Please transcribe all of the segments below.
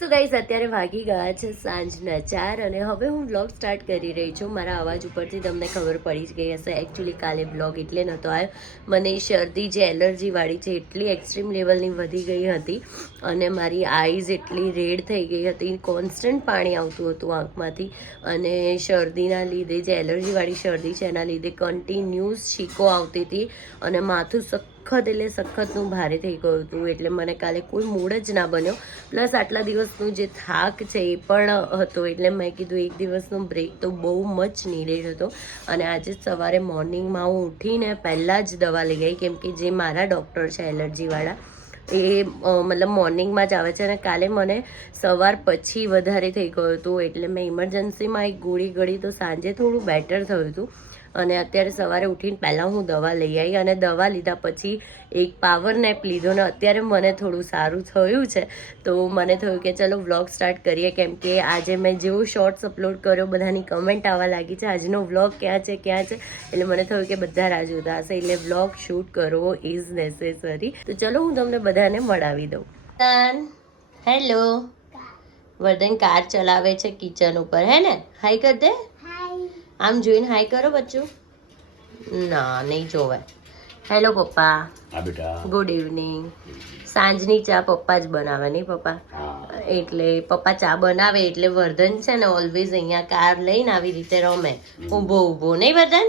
So guys અત્યારે વાગી ગયા છે સાંજના ચાર અને હવે હું બ્લોગ સ્ટાર્ટ કરી રહી છું. મારા અવાજ ઉપરથી તમને ખબર પડી જ ગઈ હશે. એકચ્યુઅલી કાલે બ્લોગ એટલે નહોતો આવ્યો. મને શરદી જે એલર્જીવાળી છે એટલી એક્સ્ટ્રીમ લેવલની વધી ગઈ હતી અને મારી આઈઝ એટલી રેડ થઈ ગઈ હતી. કોન્સ્ટન્ટ પાણી આવતું હતું આંખમાંથી અને શરદીના લીધે જે એલર્જીવાળી શરદી છે એના લીધે કન્ટિન્યુઅસ છીકો આવતી હતી અને માથું સખત એટલે સખતનું ભારે થઈ ગયું હતું, એટલે મને કાલે કોઈ મૂડ જ ના બન્યો. પ્લસ આટલા દિવસનું જે થાક છે એ પણ હતો, એટલે મેં કીધું એક દિવસનો બ્રેક તો બહુ મચ નીડેડ હતો. અને આજે સવારે મોર્નિંગમાં હું ઉઠીને પહેલાં જ દવા લઈ ગઈ કેમ કે જે મારા ડૉક્ટર છે એલર્જીવાળા, એ મતલબ મોર્નિંગમાં જ આવે છે અને કાલે મને સવાર પછી વધારે થઈ ગયું હતું, એટલે મેં ઇમરજન્સીમાં એક ગોળી ગળી તો સાંજે થોડું બેટર થયું હતું. અને અત્યારે સવારે ઉઠીને પહેલાં હું દવા લઈ આવી અને દવા લીધા પછી એક પાવર નેપ લીધો ને અત્યારે મને થોડું સારું થયું છે. તો મને થયું કે ચલો વ્લોગ સ્ટાર્ટ કરીએ. કેમ કે આજે મેં જેવો શોર્ટ્સ અપલોડ કર્યો બધાની કમેન્ટ આવવા લાગી છે આજનો વ્લોગ ક્યાં છે ક્યાં છે? એટલે મને થયું કે બધા રાહ જોતા હશે. એટલે વ્લોગ શૂટ કરવો ઇઝ નેસેસરી તો ચલો હું તમને બધાને મળાવી દઉં. હેલો. વર્ધન કાર ચલાવે છે કિચન ઉપર હે ને? હાઈ કર દે આમ જોઈને હાય કરો બચ્ચું. ના નહીં જોવે. હેલો પપ્પા. ગુડ ઇવનિંગ સાંજની ચા પપ્પા જ બનાવે નહીં પપ્પા? એટલે પપ્પા ચા બનાવે એટલે વર્ધન છે ને ઓલવેઝ અહીંયા કાર લઈને આવી રીતે રમે. ઊભો ઊભો નહીં વર્ધન?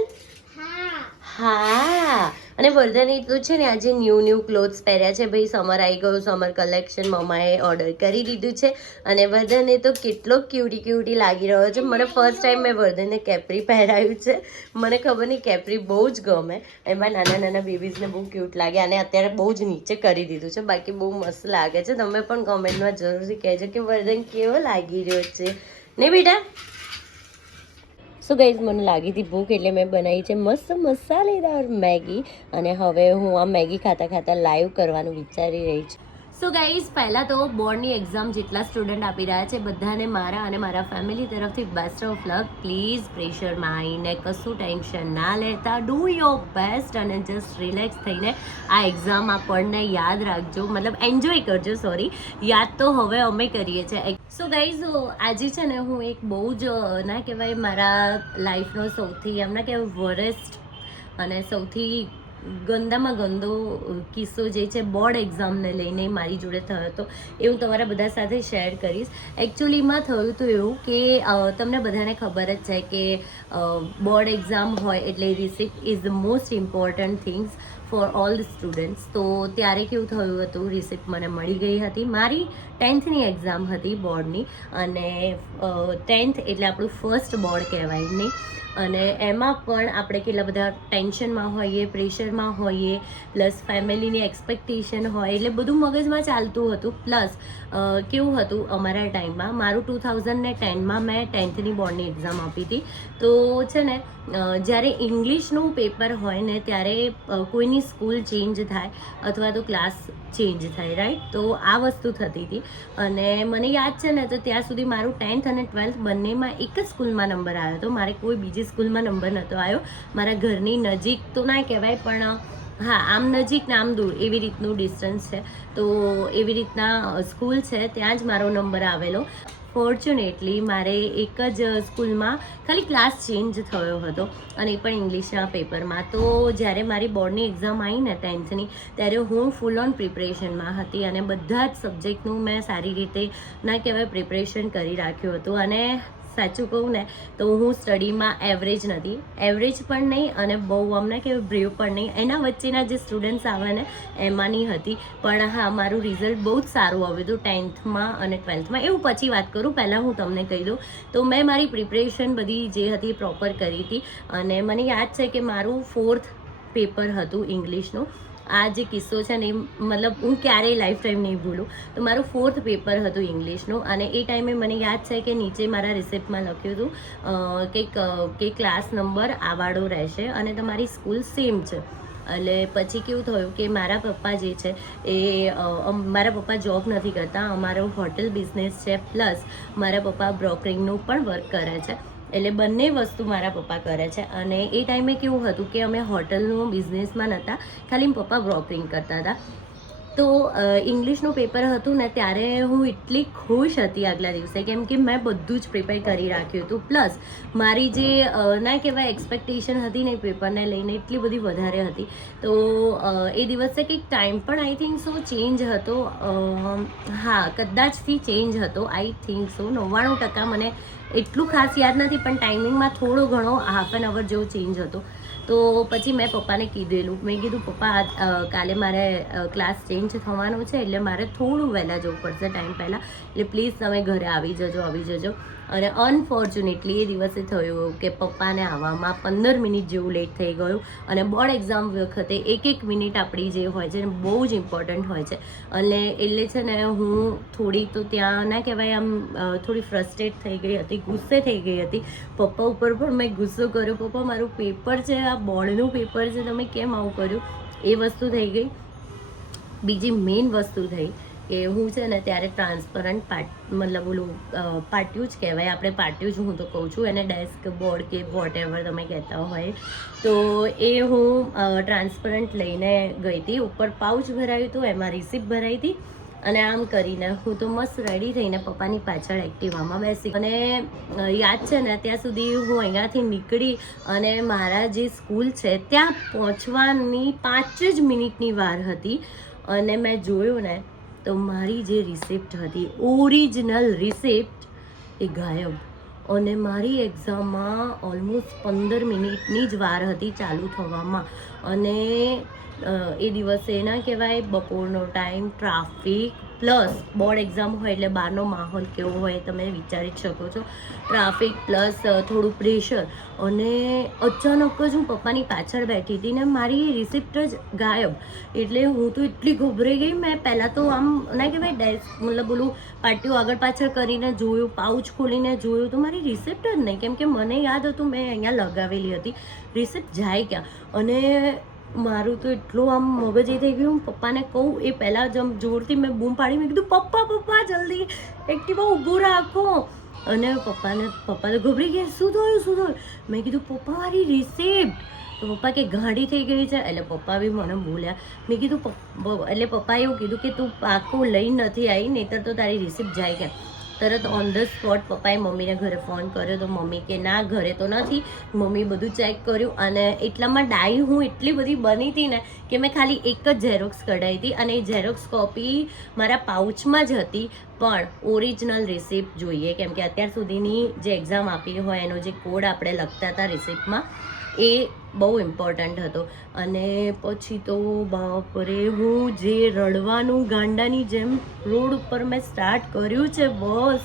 હા. અને વર્ધન એટલું છે ને, આજે ન્યૂ ન્યૂ ક્લોથ્સ પહેર્યા છે. ભાઈ સમર આવી ગયું સમર કલેક્શન મમ્માએ ઓર્ડર કરી દીધું છે. અને વર્ધને તો કેટલો ક્યુટી ક્યુટી લાગી રહ્યો છે. મને ફર્સ્ટ ટાઈમ મેં વર્ધનને કેપરી પહેરાયું છે. મને ખબર નહીં કેપરી બહુ જ ગમે. એમાં નાના નાના બેબીઝને બહુ ક્યુટ લાગે. અને અત્યારે બહુ જ નીચે કરી દીધું છે. બાકી બહુ મસ્ત લાગે છે. તમે પણ કોમેન્ટમાં જરૂરથી કહેજો કે વર્ધન કેવો લાગી રહ્યો છે. ને બેટા? સો ગાઈઝ મને લાગી હતી ભૂખ એટલે મેં બનાવી છે મસ્ત મસાલેદાર મેગી અને હવે હું આ મેગી ખાતા ખાતા લાઈવ કરવાનું વિચારી રહી છું. સો ગાઈઝ પહેલાં તો બોર્ડની એક્ઝામ જેટલા સ્ટુડન્ટ આપી રહ્યા છે, બધાને મારા અને મારા ફેમિલી તરફથી બેસ્ટ ઓફ લક પ્લીઝ પ્રેશરમાં આવીને કશું ટેન્શન ના લેતા. ડુ યોર બેસ્ટ અને જસ્ટ રિલેક્સ થઈને આ એક્ઝામ આપણને યાદ રાખજો. મતલબ એન્જોય કરજો સોરી યાદ તો હવે અમે કરીએ છીએ. સો ગાઈઝ આજે છે ને હું એક બહુ જ ના કહેવાય મારા લાઈફનો સૌથી એમ ના કહેવાય વરેસ્ટ અને સૌથી ગંદામાં ગંદો કિસ્સો જે છે, બોર્ડ એક્ઝામને લઈને મારી જોડે થયો હતો. એ હું તમારા બધા સાથે શેર કરીશ. એકચ્યુઅલીમાં થયું હતું એવું કે તમને બધાને ખબર જ છે કે બોર્ડ એક્ઝામ હોય એટલે receipt is the most important things for all students તો ત્યારે કેવું થયું હતું, રિસિપ્ટ મને મળી ગઈ હતી. મારી ટેન્થની એક્ઝામ હતી બોર્ડની અને ટેન્થ એટલે આપણું ફર્સ્ટ બોર્ડ કહેવાય નહીં અને એમાં પણ આપણે કેટલા બધા ટેન્શનમાં હોઈએ, પ્રેશરમાં હોઈએ, પ્લસ ફેમિલીની એક્સપેક્ટેશન હોય, એટલે બધું મગજમાં ચાલતું હતું. પ્લસ કેવું હતું અમારા ટાઈમમાં, મારું ટુ થાઉઝન્ડ ને ટેનમાં મેં ટેન્થની બોર્ડની એક્ઝામ આપી હતી. તો છે ને જ્યારે ઇંગ્લિશનું પેપર હોય ને, ત્યારે કોઈની સ્કૂલ ચેન્જ થાય અથવા તો ક્લાસ ચેન્જ થાય રાઈટ તો આ વસ્તુ થતી હતી. અને મને યાદ છે ને, તો ત્યાં સુધી મારું ટેન્થ અને ટ્વેલ્થ બંનેમાં એક જ સ્કૂલમાં નંબર આવ્યો હતો. મારે કોઈ બીજી સ્કૂલમાં નંબર નહોતો આવ્યો. મારા ઘરની નજીક તો ના કહેવાય, પણ, હા, આમ નજીક ને આમ દૂર એવી રીતનું ડિસ્ટન્સ છે. તો એવી રીતના સ્કૂલ છે, ત્યાં જ મારો નંબર આવેલો. ફોર્ચ્યુનેટલી મારે એક જ સ્કૂલમાં ખાલી ક્લાસ ચેન્જ થયો હતો અને એ પણ ઇંગ્લિશના પેપરમાં. તો જ્યારે મારી બોર્ડની એક્ઝામ આવી ને ટેન્થની, ત્યારે હું ફૂલ ઓન પ્રિપરેશનમાં હતી અને બધા જ સબ્જેક્ટનું મેં સારી રીતે, ના કહેવાય પ્રિપરેશન કરી રાખ્યું હતું. અને સાચું કહું ને, તો હું સ્ટડીમાં એવરેજ નથી. એવરેજ પણ નહીં અને બહુ અમને કે બ્રેવ પણ નહીં. એના વચ્ચેના જે સ્ટુડન્ટ્સ આવે ને, એમાંની હતી. પણ હા, મારું રિઝલ્ટ બહુ જ સારું આવ્યું હતું ટેન્થમાં અને ટ્વેલ્થમાં એવું પછી વાત કરું, પહેલાં હું તમને કહી દઉં. તો મેં મારી પ્રિપરેશન બધી જે હતી પ્રોપર કરી હતી. અને મને યાદ છે કે મારું ફોર્થ પેપર હતું ઇંગ્લિશનું આ જે કિસ્સો છે ને એ મતલબ હું ક્યારેય લાઈફ ટાઈમ નહીં ભૂલું. તો મારું ફોર્થ પેપર હતું ઇંગ્લિશનું અને એ ટાઈમે મને યાદ છે કે નીચે મારા રિસિપ્ટમાં લખ્યું હતું કંઈક કે ક્લાસ નંબર આવાળો રહેશે અને તમારી સ્કૂલ સેમ છે. એટલે પછી કેવું થયું કે મારા પપ્પા જે છે એ મારા પપ્પા જોબ નથી કરતા, અમારો હોટેલ બિઝનેસ છે પ્લસ મારા પપ્પા બ્રોકરિંગનું પણ વર્ક કરે છે. એટલે બંને વસ્તુ મારા પપ્પા કરે છે. અને એ ટાઈમે કેવું હતું કે અમે હોટલનું બિઝનેસમાં નહોતા ખાલી પપ્પા બ્રોકરિંગ કરતા હતા. તો ઇંગ્લિશનું પેપર હતું ને ત્યારે હું એટલી ખુશ હતી આગલા દિવસે કેમ કે મેં બધું જ પ્રિપેર કરી રાખ્યું હતું. પ્લસ મારી જે ના કહેવાય એક્સપેક્ટેશન હતી ને પેપરને લઈને એટલી બધી વધારે હતી. તો એ દિવસે કંઈક ટાઈમ પણ આઈ થિંક સો ચેન્જ હતો. હા કદાચથી ચેન્જ હતો. આઈ થિંક સો નવ્વાણું ટકા મને એટલું ખાસ યાદ નથી, પણ ટાઈમિંગમાં થોડો ઘણો હાફ એન અવર જેવો ચેન્જ હતો. તો પછી મેં પપ્પાને કીધેલું, મેં કીધું, પપ્પા કાલે મારે ક્લાસ ચેન્જ થવાનો છે એટલે મારે થોડું વહેલાં જવું પડશે ટાઈમ પહેલાં. એટલે પ્લીઝ તમે ઘરે આવી જજો આવી જજો. અને અનફોર્ચ્યુનેટલી એ દિવસે થયું કે પપ્પાને આવવામાં પંદર મિનિટ જેવું લેટ થઈ ગયું અને બોર્ડ એક્ઝામ વખતે એક એક મિનિટ આપણી જે હોય છે બહુ જ ઇમ્પોર્ટન્ટ હોય છે. અને એટલે છે ને હું થોડી તો ત્યાં ના કહેવાય આમ થોડી ફ્રસ્ટ્રેટ થઈ ગઈ હતી, ગુસ્સે થઈ ગઈ હતી. પપ્પા ઉપર પણ મેં ગુસ્સો કર્યો, પપ્પા, મારું પેપર છે, આ બોર્ડનું પેપર છે તમે કેમ આવું કર્યું, એ વસ્તુ થઈ ગઈ. બીજી મેઇન વસ્તુ થઈ કે હું છે ને ત્યારે ટ્રાન્સપરન્ટ પાટ મતલબ ઓલું પાટિયું જ કહેવાય. આપણે પાટિયું જ હું તો કહું છું. એને ડેસ્ક, બોર્ડ કે વોટ એવર તમે કહેતા હોય. તો એ હું ટ્રાન્સપરન્ટ લઈને ગઈ હતી. ઉપર પાઉચ ભરાયું હતું, એમાં રિસિપ્ટ ભરાઈ હતી. અને આમ કરીને હું તો મસ્ત રેડી થઈને પપ્પાની પાછળ એક્ટિવામાં બેસી. અને યાદ છે ને, ત્યાં સુધી હું અહીંયાથી નીકળી અને મારા જે સ્કૂલ છે, ત્યાં પહોંચવાની પાંચ જ મિનિટની વાર હતી. અને મેં જોયું ને, તો મારી જે રિસિપ્ટ હતી ઓરિજિનલ રિસિપ્ટ એ ગાયબ. અને મારી એક્ઝામમાં ઓલમોસ્ટ પંદર મિનિટની જ વાર હતી ચાલુ થવામાં. અને એ દિવસે ના કહેવાય, બપોરનો time traffic plus board exam હોય એટલે બહારનો માહોલ કેવો હોય તમે વિચારી જ શકો છો. ટ્રાફિક પ્લસ થોડું પ્રેશર અને અચાનક જ હું પપ્પાની પાછળ બેઠી હતી ને મારી રિસિપ્ટ જ ગાયબ. એટલે હું તો એટલી ગભરાઈ ગઈ. મેં પહેલાં તો આમ, ના કહેવાય ડેસ્ક મતલબ બોલું પાટીઓ આગળ પાછળ કરીને જોયું પાઉચ ખોલીને જોયું તો મારી રિસિપ્ટ જ નહીં. કેમ કે મને યાદ હતું, મેં અહીંયા લગાવેલી હતી. રિસિપ્ટ જાય ક્યાં? અને મારું તો એટલું આમ મગજ એ થઈ ગયું. પપ્પાને કહું, એ પહેલાં જ આમ જોરથી મેં બૂમ પાડી, મેં કીધું, પપ્પા પપ્પા, જલ્દી એક્ટિવા ઊભું રાખો. અને પપ્પાને પપ્પા તો ગભરી ગયા, શું થયું શું થયું? મેં કીધું, પપ્પા, મારી રિસિપ્ટ તો પપ્પા કે, ગાડી થઈ ગઈ છે. એટલે પપ્પા બી મને બોલ્યા. મેં કીધું એટલે પપ્પાએ એવું કીધું કે, તું પાકું લઈ નથી આવી નહીતર તો તારી રિસિપ્ટ જાય કે તરત ઓન ધ સ્પોટ પપ્પાએ મમ્મીને ઘરે ફોન કર્યો તો મમ્મી કે, ના, ઘરે તો નથી. મમ્મી બધું ચેક કર્યું અને એટલામાં ડાઈ હું એટલી બધી બની હતી ને કે મેં ખાલી એક જ ઝેરોક્સ કઢાવી હતી અને એ ઝેરોક્સ કોપી મારા પાઉચમાં જ હતી, પણ ઓરિજિનલ રિસિપ્ટ જોઈએ. કેમ કે અત્યાર સુધીની જે એક્ઝામ આપી હોય, એનો જે કોડ આપણે લખતા હતા રિસિપ્ટમાં એ બહુ ઇમ્પોર્ટન્ટ હતો. અને પછી તો બાપરે, હું જે રડવાનું ગાંડાની જેમ રોડ ઉપર મેં સ્ટાર્ટ કર્યું છે, બસ.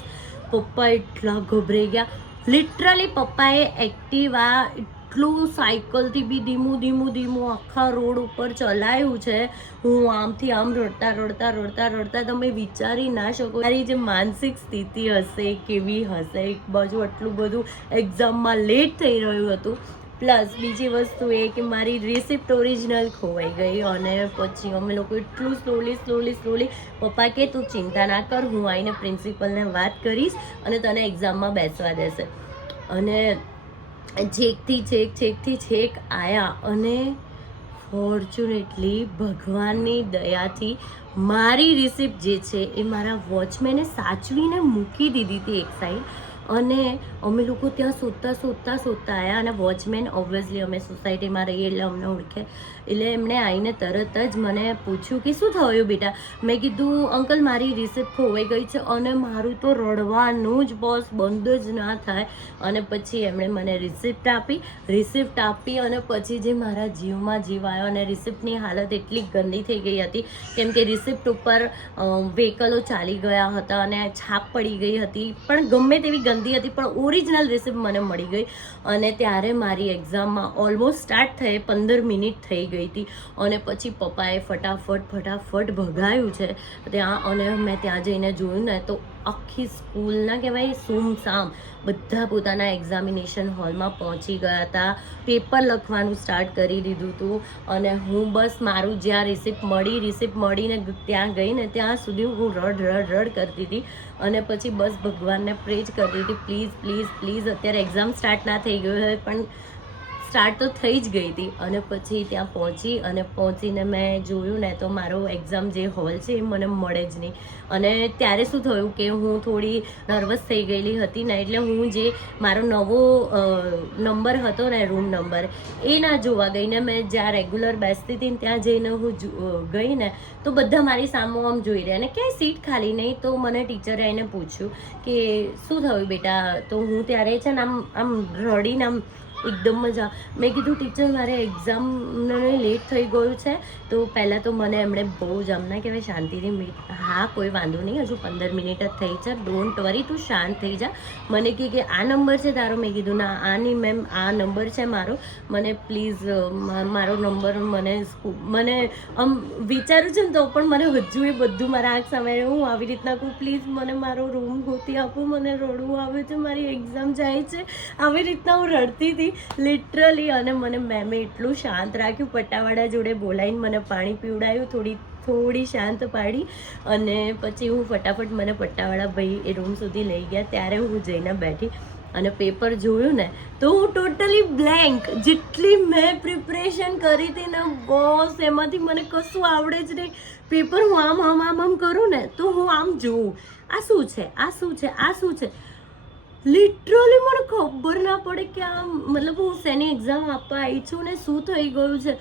પપ્પા એટલા ગભરાઈ ગયા. લિટરલી પપ્પાએ એક્ટિવા એટલું સાયકલથી બી ધીમું ધીમું ધીમું આખા રોડ ઉપર ચલાવ્યું છે. હું આમથી આમ રડતા રડતા રડતા રડતા તમે વિચારી ના શકો. મારી જે માનસિક સ્થિતિ હશે, કેવી હશે, એક બાજુ આટલું બધું એક્ઝામમાં લેટ થઈ રહ્યું હતું પ્લસ બીજી વસ્તુ એ કે મારી રિસિપ્ટ ઓરિજિનલ ખોવાઈ ગઈ અને પછી અમે લોકો એટલું સ્લોલી સ્લોલી સ્લોલી પપ્પા કે તું ચિંતા ના કર, હું આવીને પ્રિન્સિપલને વાત કરીશ અને તને એક્ઝામમાં બેસવા દેશે. અને છેકથી, છેક છેકથી, છેક આવ્યા અને ફોર્ચ્યુનેટલી ભગવાનની દયાથી મારી રિસિપ્ટ જે છે એ મારા વોચમેને સાચવીને મૂકી દીધી હતી એક સાઈડ અને અમે લોકો ત્યાં શોધતા શોધતા શોધતા આવ્યા અને વોચમેન ઓબ્વિયસલી અમે સોસાયટીમાં રહીએ એટલે અમને ઓળખે. એટલે એમણે આવીને તરત જ મને પૂછ્યું કે શું થયું બેટા? મેં કીધું, અંકલ, મારી રિસિપ્ટ ખોવાઈ ગઈ છે અને મારું તો રડવાનું જ બોસ બંધ જ ના થાય. અને પછી એમણે મને રિસિપ્ટ આપી. રિસિપ્ટ આપી અને પછી જે મારા જીવમાં જીવ આવ્યો અને રિસિપ્ટની હાલત એટલી ગંદી થઈ ગઈ હતી કેમ કે રિસિપ્ટ ઉપર વ્હીકલો ચાલી ગયા હતા અને છાપ પડી ગઈ હતી. પણ ગમે તેવી ગંદી હતી, પણ ઓરિજિનલ રેસીપી મને મળી ગઈ અને ત્યારે મારી એક્ઝામમાં ઓલમોસ્ટ સ્ટાર્ટ થઈ પંદર મિનિટ થઈ ગઈ હતી અને પછી પપ્પાએ ફટાફટ ફટાફટ ભગાયું છે. ત્યાં અને મેં ત્યાં જઈને જોયું ને, તો આખી સ્કૂલના કહેવાય સુમસામ બધા પોતાના એક્ઝામિનેશન હોલમાં પહોંચી ગયા હતા. પેપર લખવાનું સ્ટાર્ટ કરી દીધું હતું અને હું બસ મારું જ્યાં રિસિપ્ટ મળી રિસિપ્ટ મળીને ત્યાં ગઈ ને ત્યાં સુધી હું રડ રડ રડ કરતી હતી. અને પછી બસ ભગવાનને પ્રેજ કરતી હતી પ્લીઝ પ્લીઝ પ્લીઝ અત્યારે એક્ઝામ સ્ટાર્ટ ના થઈ ગયું હોય પણ સ્ટાર્ટ તો થઈ જ ગઈ હતી અને પછી ત્યાં પહોંચી અને પહોંચીને મેં જોયું ને તો મારો એક્ઝામ જે હોલ છે એ મને મળે જ નહીં. અને ત્યારે શું થયું કે હું થોડી નર્વસ થઈ ગયેલી હતી ને એટલે હું જે મારો નવો નંબર હતો ને રૂમ નંબર એ ના જોવા ગઈને મેં જ્યાં રેગ્યુલર બેસતી હતી ને ત્યાં જઈને હું ગઈ ને તો બધા મારી સામો આમ જોઈ રહ્યા અને ક્યાંય સીટ ખાલી નહીં? તો મને ટીચરે આવીને પૂછ્યું કે, શું થયું બેટા? તો હું ત્યારે છે ને આમ આમ રડીને આમ એકદમ મજા મેં કીધું, ટીચર, મારે એક્ઝામને લેટ થઈ ગયું છે. તો પહેલાં તો મને એમણે બહુ જ આમ, ના કહેવાય, શાંતિથી મીટ હા, કોઈ વાંધો નહીં, હજુ પંદર મિનિટ જ થઈ છે. ડોન્ટ વરી તું શાંત થઈ જા. મને કહે કે, આ નંબર છે તારો? મેં કીધું, ના નહીં મેમ આ નંબર છે મારો. મને પ્લીઝ મારો નંબર મને મને આમ વિચારું છું ને તો પણ મને હજુ એ બધું મારા આંખ સામે હું આવી રીતના કહું પ્લીઝ મને મારો રૂમ ગોતી આપું, મને રડવું આવે છે, મારી એક્ઝામ જાય છે. આવી રીતના હું રડતી હતી. લિટરલી અને મને મેમે એટલું શાંત રાખ્યું. પટ્ટાવાળા જોડે બોલાવીને મને પાણી પીવડાયું, થોડી થોડી શાંત પાડી અને પછી હું ફટાફટ મને પટ્ટાવાળા ભાઈ એ રૂમ સુધી લઈ ગયા. ત્યારે હું જઈને બેઠી અને પેપર જોયું ને, તો હું ટોટલી બ્લેન્ક જેટલી મેં પ્રિપરેશન કરી હતી ને, બોસ એમાંથી મને કશું આવડે જ નહીં. પેપર હું આમ આમ આમ આમ કરું ને, તો હું આમ જોઉં. આ શું છે? આ શું છે? આ શું છે? લિટરલી મને ખબર ના પડે કે આ મતલબ હું શેની એક્ઝામ આપવા આવી છું ને શું થઈ ગયું છે.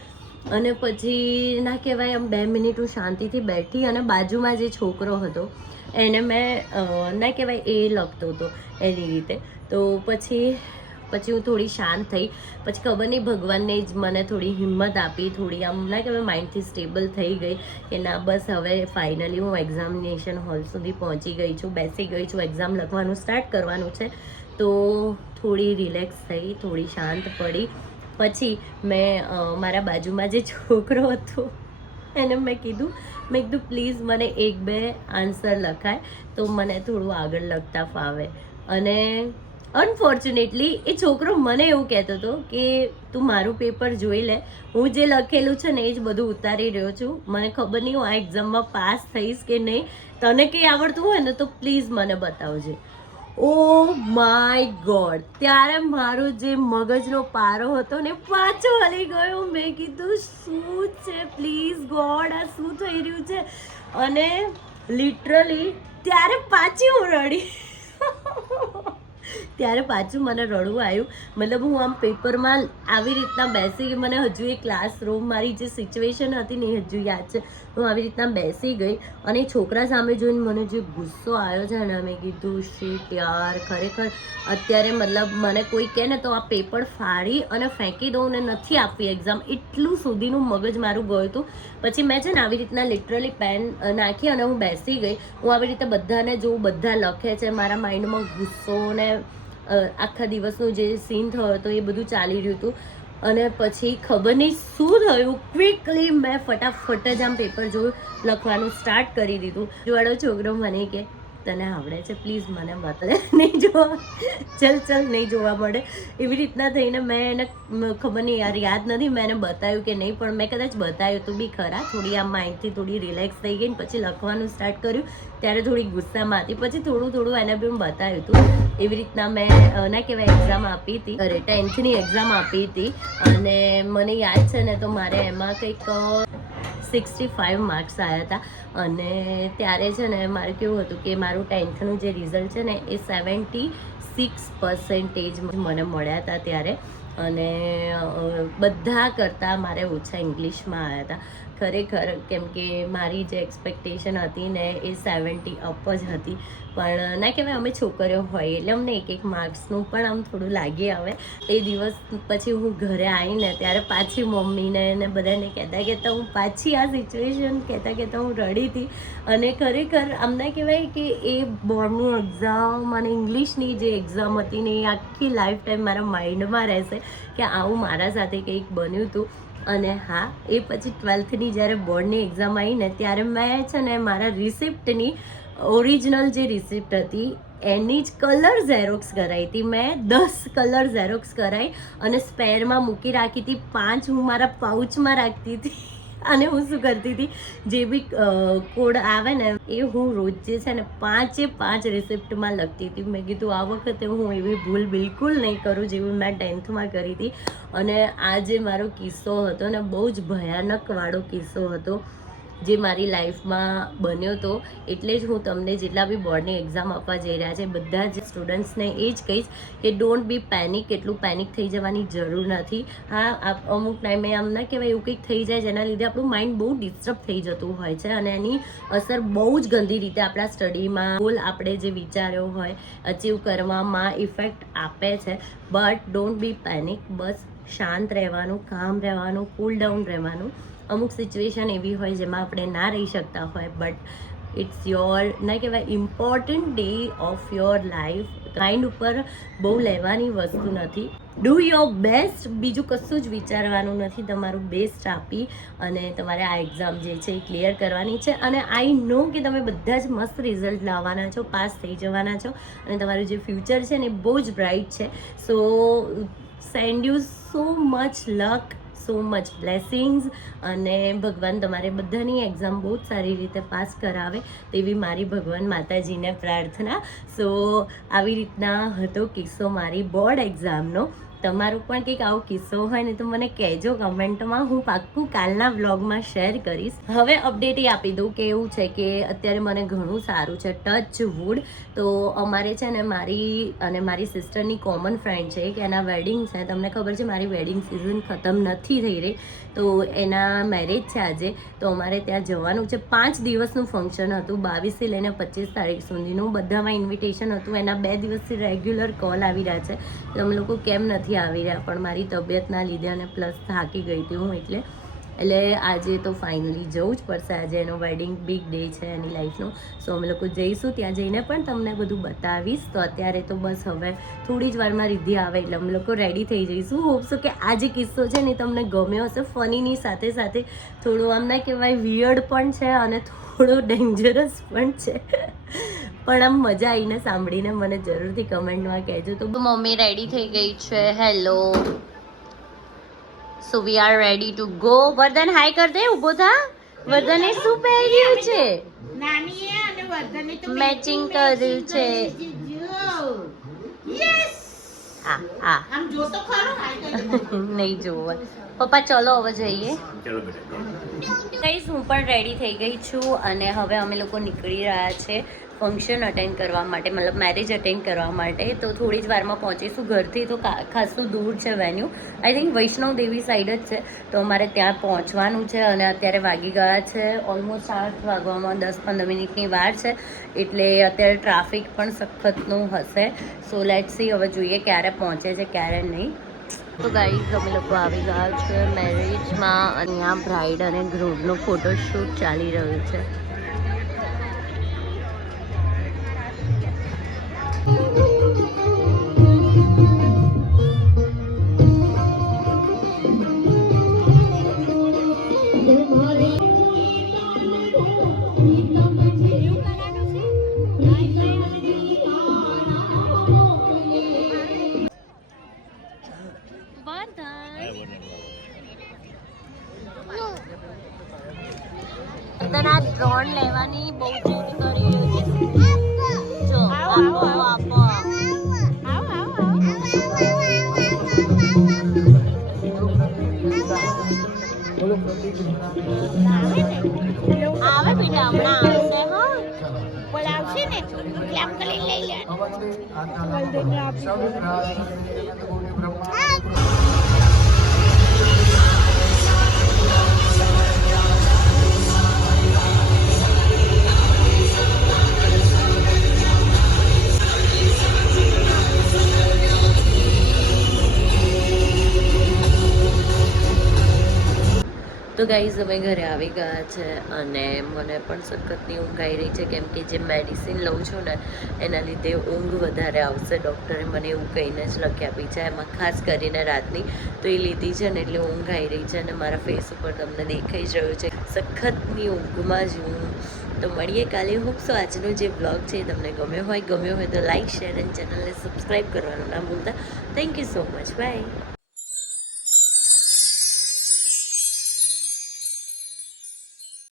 અને પછી ના કહેવાય આમ બે મિનિટ હું શાંતિથી બેઠી અને બાજુમાં જે છોકરો હતો, એને મેં ના કહેવાય એ લખતો હતો એની રીતે. તો પછી પછી હું થોડી શાંત થઈ. પછી ખબર નહીં, ભગવાનને જ મને થોડી હિંમત આપી, થોડી આમ ના કે માઇન્ડથી સ્ટેબલ થઈ ગઈ કે ના, બસ હવે ફાઇનલી હું એક્ઝામિનેશન હોલ સુધી પહોંચી ગઈ છું, બેસી ગઈ છું, એક્ઝામ લખવાનું સ્ટાર્ટ કરવાનું છે. તો થોડી રિલેક્સ થઈ, થોડી શાંત પડી. પછી મેં મારા બાજુમાં જે છોકરો હતો, એને મેં કીધું મેં કીધું, પ્લીઝ મને એક બે આન્સર લખાય, તો મને થોડું આગળ લખતા ફાવે. અને અનફોર્ચ્યુનેટલી એ છોકરો મને એવું કહેતો હતો કે, તું મારું પેપર જોઈ લે. હું જે લખેલું છે ને, એ જ બધું ઉતારી રહ્યો છું. મને ખબર નહીં હું આ એક્ઝામમાં પાસ થઈશ કે નહીં. તને કંઈ આવડતું હોય ને, તો પ્લીઝ મને બતાવજે. ઓ માય ગોડ ત્યારે મારો જે મગજનો પારો હતો ને, પાછો હલી ગયો. મેં કીધું, શું છે? પ્લીઝ ગોડ આ શું થઈ રહ્યું છે? અને લિટરલી ત્યારે પાછી હું રડી. ત્યારે પાછું મને રડવું આવ્યું. મતલબ હું આમ પેપરમાં આવી રીતના બેસી મને હજુ એ ક્લાસરૂમ મારી જે સિચ્યુએશન હતી ને એ હજુ યાદ છે. હું આવી રીતના બેસી ગઈ અને છોકરા સામે જોઈને મને જે ગુસ્સો આવ્યો છે ને, મેં કીધું, શીટ યાર, ખરેખર અત્યારે મતલબ મને કોઈ કહે ને તો આ પેપર ફાડી અને ફેંકી દઉં ને નથી આપવી એક્ઝામ એટલું સુધીનું મગજ મારું ગયું હતું. પછી મેં છે ને આવી રીતના લિટરલી પેન નાખી અને હું બેસી ગઈ. હું આવી રીતે બધાને જોઉં બધા લખે છે, મારા માઇન્ડમાં ગુસ્સો ને આખા દિવસનું જે સીન થયો હતો એ બધું ચાલી રહ્યું હતું. અને પછી ખબર નહીં શું થયું. ક્વિકલી મેં ફટાફટ જ આમ પેપર જોયું, લખવાનું સ્ટાર્ટ કરી દીધું. જોડો છોકરો મને કે તને આવડે છે પ્લીઝ મને બતાવે. નહીં જોવા. ચલ ચલ, નહીં જોવા મળે. એવી રીતના થઈને મેં એને ખબર નહીં, યાર યાદ નથી, મેં એને બતાવ્યું કે નહીં, પણ મેં કદાચ બતાવ્યું તું બી ખરા. થોડી આમ માઇન્ડથી થોડી રિલેક્સ થઈ ગઈ પછી લખવાનું સ્ટાર્ટ કર્યું. ત્યારે થોડી ગુસ્સામાં હતી. પછી થોડું થોડું એને બી બતાવ્યું હતું એવી રીતના મેં ના કહેવાય એક્ઝામ આપી હતી. અરે ટેન્થની એક્ઝામ આપી હતી. અને મને યાદ છે ને તો મારે એમાં કંઈક સિક્સટી ફાઇવ માર્ક્સ આવ્યા હતા અને ત્યારે છે ને મારે કેવું હતું કે મારું ટેન્થનું જે રિઝલ્ટ છે ને એ સેવન્ટી સિક્સ પર્સન્ટેજ મને મળ્યા હતા ત્યારે. અને બધા કરતાં મારે ઓછા ઇંગ્લિશમાં આવ્યા હતા ખરેખર કેમ કે મારી જે એક્સપેક્ટેશન હતી ને એ સેવન્ટી અપ જ હતી. પણ ના કહેવાય અમે છોકરીઓ હોય, એટલે અમને એક એક માર્ક્સનું પણ આમ થોડું લાગી આવે. એ દિવસ પછી હું ઘરે આવીને ત્યારે પાછી મમ્મીને અને બધાને કહેતા કહેતા હું પાછી આ સિચ્યુએશન કહેતા કહેતા હું રડી હતી. અને ખરેખર આમ ના કહેવાય કે એ બોર્ડની એક્ઝામ અને ઇંગ્લિશની જે એક્ઝામ હતી ને એ આખી લાઈફ ટાઈમ મારા માઇન્ડમાં રહેશે કે આવું મારા સાથે કંઈક બન્યું હતું. અને હા, એ પછી ટ્વેલ્થની જ્યારે બોર્ડની એક્ઝામ આવી ને ત્યારે મેં છે ને મારા રિસિપ્ટની ઓરિજિનલ જે રિસિપ્ટ હતી, એની જ કલર ઝેરોક્સ કરાવી હતી. મેં દસ કલર ઝેરોક્સ કરાવી અને સ્પેરમાં મૂકી રાખી હતી. પાંચ હું મારા પાઉચમાં રાખતી હતી. અને હું શું કરતી હતી? જે બી કોડ આવે ને, એ હું રોજ જે છે ને પાંચે પાંચ રિસિપ્ટમાં લખતી હતી. મેં કીધું, આ વખતે હું એવી ભૂલ બિલકુલ નહીં કરું જેવી મેં ટેન્થમાં કરી હતી. અને આ જે મારો કિસ્સો હતો ને, બહુ જ ભયાનક વાળો કિસ્સો હતો. જે મારી લાઈફમાં બન્યો હતો એટલે જ હું તમને જેટલા બી બોર્ડની એક્ઝામ આપવા જઈ રહ્યા છે, બધા જ સ્ટુડન્ટ્સને એ જ કહીશ કે ડોન્ટ બી પેનિક એટલું પેનિક થઈ જવાની જરૂર નથી. હા અમુક ટાઈમે આમ ના કહેવાય, એવું કંઈક થઈ જાય જેના લીધે આપણું માઇન્ડ બહુ ડિસ્ટર્બ થઈ જતું હોય છે અને એની અસર બહુ જ ગંદી રીતે આપણા સ્ટડીમાં ગોલ આપણે જે વિચાર્યો હોય અચીવ કરવામાં ઇફેક્ટ આપે છે. બટ ડોન્ટ બી પેનિક બસ શાંત રહેવાનું કામ રહેવાનું કુલ ડાઉન રહેવાનું. અમુક સિચ્યુએશન એવી હોય જેમાં આપણે ના રહી શકતા હોય બટ ઇટ્સ યોર ના કહેવાય important day of your life mind ઉપર બહુ લેવાની વસ્તુ નથી. ડુ યોર બેસ્ટ બીજું કશું જ વિચારવાનું નથી. તમારું બેસ્ટ આપી અને તમારે આ એક્ઝામ જે છે એ ક્લિયર કરવાની છે. અને આઈ નો કે તમે બધા જ મસ્ત રિઝલ્ટ લાવવાના છો પાસ થઈ જવાના છો અને તમારું જે ફ્યુચર છે ને એ બહુ જ બ્રાઇટ છે. So send you so much luck so much blessings અને ભગવાન તમારે બધાની એક્ઝામ બહુ જ સારી રીતે પાસ કરાવે તેવી મારી ભગવાન માતાજીને પ્રાર્થના. સો આવી રીતના હતો કિસ્સો મારી બોર્ડ એક્ઝામનો તમારો પણ કંઈક આવો કિસ્સો હોય ને તો મને કહેજો કમેન્ટમાં. હું પાક્કું કાલના વ્લોગમાં શેર કરીશ. હવે અપડેટ એ આપી દઉં કે એવું છે કે અત્યારે મને ઘણું સારું છે. ટચ વુડ તો અમારે છે ને મારી અને મારી સિસ્ટરની કોમન ફ્રેન્ડ છે કે એના વેડિંગ છે. તમને ખબર છે, મારી વેડિંગ સિઝન ખતમ નથી થઈ રહી. તો એના મેરેજ છે આજે. તો અમારે ત્યાં જવાનું છે. પાંચ દિવસનું ફંક્શન હતું. બાવીસથી લઈને પચીસ તારીખ સુધીનું બધામાં ઇન્વિટેશન હતું. એના બે દિવસથી રેગ્યુલર કોલ આવી રહ્યા છે. તો અમે લોકો કેમ નથી આવી રહ્યા? પણ મારી તબિયતના લીધે અને પ્લસ થાકી ગઈ હતી હું એટલે એટલે આજે તો ફાઇનલી જવું જ પડશે. આજે એનો વેડિંગ બિગ ડે છે એની લાઈફનો સો અમે લોકો જઈશું ત્યાં જઈને પણ તમને બધું બતાવીશ. તો અત્યારે તો બસ હવે થોડી જ વારમાં રિદ્ધિ આવે એટલે અમે લોકો રેડી થઈ જઈશું. હોપસો કે આ જે કિસ્સો છે ને તમને ગમ્યો હશે. ફનીની સાથે સાથે થોડું આમ ના કહેવાય વિયર્ડ પણ છે અને થોડો ડેન્જરસ પણ છે. પણ આમ મજા આવીને સાંભળીને મને જરૂરથી કમેન્ટમાં કહેજો. તો મમ્મી રેડી થઈ ગઈ છે. Hello so we are ready to go Vardhan hi કર દે ઊભો થા. વર્ધને શું પહેર્યું છે? નાનીએ અને વર્ધને તો Matching કર્યું છે. યસ હા હા. આમ જો તો ખરો હાય નહીં જોવા. પપ્પા ચલો હવે જઈએ. ચલો બેટા હું પણ રેડી થઈ ગઈ છું અને હવે અમે લોકો નીકળી રહ્યા છે. ફંક્શન અટેન્ડ કરવા માટે, મતલબ મેરેજ અટેન્ડ કરવા માટે, તો થોડી જ વારમાં પહોંચીશું ઘરથી. તો ખાસું દૂર છે venue I think Vaishno Devi side જ છે. તો અમારે ત્યાં પહોંચવાનું છે અને અત્યારે વાગી ગયા છે. ઓલમોસ્ટ આઠ વાગવામાં દસ પંદર મિનિટની વાર છે. એટલે અત્યારે ટ્રાફિક પણ સખતનું હશે. સો લેટ સી હવે જોઈએ ક્યારે પહોંચે છે, ક્યારે નહીં. તો ગાઈઝ અમે લોકો આવી ગયા છે મેરેજમાં અહીંયા બ્રાઇડ અને ગ્રૂમનો ફોટોશૂટ ચાલી રહ્યું છે. લેવાની બહુ જીદ કરી જો આપો આપો આવે બેટા હમણાં આવશે હો બોલાવશે ને કરી લઈ લે તો ગાઈઝ અમે ઘરે આવી ગયા છે અને મને પણ સખતની ઊંઘ આવી રહી છે. કેમ કે જે મેડિસિન લઉં છું ને, એના લીધે ઊંઘ વધારે આવશે. ડૉક્ટરે મને એવું કહીને જ લખી આપી છે. એમાં ખાસ કરીને રાતની તો એ લીધી છે ને, એટલે ઊંઘ આવી રહી છે અને મારા ફેસ ઉપર તમને દેખાઈ જ રહ્યું છે. સખતની ઊંઘમાં જ હું તો મળીએ કાલે. હું સો આજનો જે બ્લોગ છે તમને ગમ્યો હોય ગમ્યો હોય તો લાઈક શેર અને ચેનલને સબસ્ક્રાઈબ કરવાનું ના ભૂલતા. Thank you so much bye